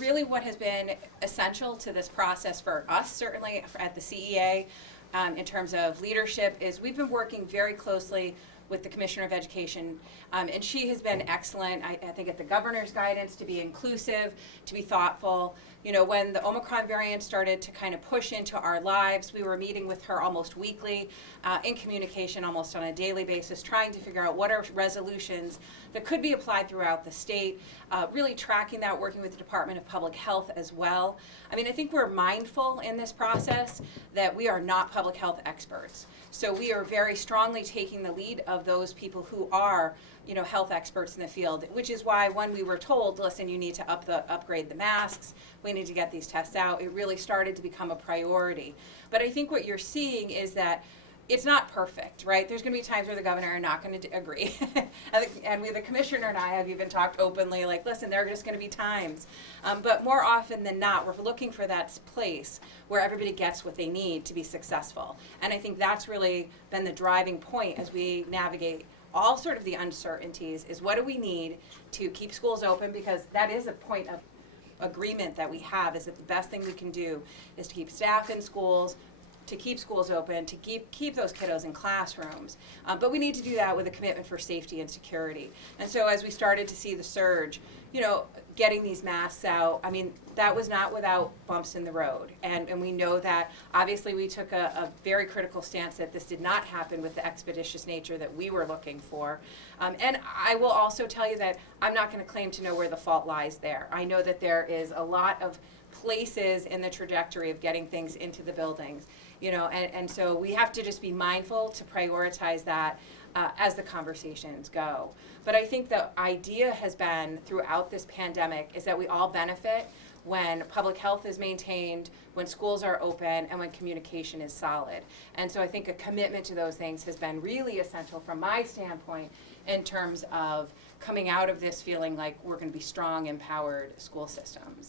Really what has been essential to this process for us, certainly at the CEA, in terms of leadership, is we've been working very closely with the Commissioner of Education, and she has been excellent, I think, at the governor's guidance to be inclusive, to be thoughtful. You know, when the Omicron variant started to kind of push into our lives, we were meeting with her almost weekly, in communication almost on a daily basis, trying to figure out what are resolutions that could be applied throughout the state, really tracking that, working with the Department of Public Health as well. I mean, I think we're mindful in this process that we are not public health experts. So we are very strongly taking the lead of those people who are, you know, health experts in the field, which is why when we were told, listen, you need to upgrade the masks, we need to get these tests out, it really started to become a priority. But I think what you're seeing is that it's not perfect, right? There's going to be times where the governor are not going to agree. And the commissioner and I have even talked openly, like, listen, there are just going to be times. But more often than not, we're looking for that place where everybody gets what they need to be successful. And I think that's really been the driving point as we navigate all sort of the uncertainties, is what do we need to keep schools open, because that is a point of agreement that we have, is that the best thing we can do is to keep staff in schools, to keep schools open, to keep those kiddos in classrooms. But we need to do that with a commitment for safety and security. And so as we started to see the surge, you know, getting these masks out, I mean, that was not without bumps in the road. And we know that obviously we took a very critical stance that this did not happen with the expeditious nature that we were looking for. And I will also tell you that I'm not going to claim to know where the fault lies there. I know that there is a lot of places in the trajectory of getting things into the buildings, you know, and so we have to just be mindful to prioritize that as the conversations go. But I think the idea has been throughout this pandemic is that we all benefit when public health is maintained, when schools are open, and when communication is solid. And so I think a commitment to those things has been really essential from my standpoint in terms of coming out of this feeling like we're going to be strong, empowered school systems.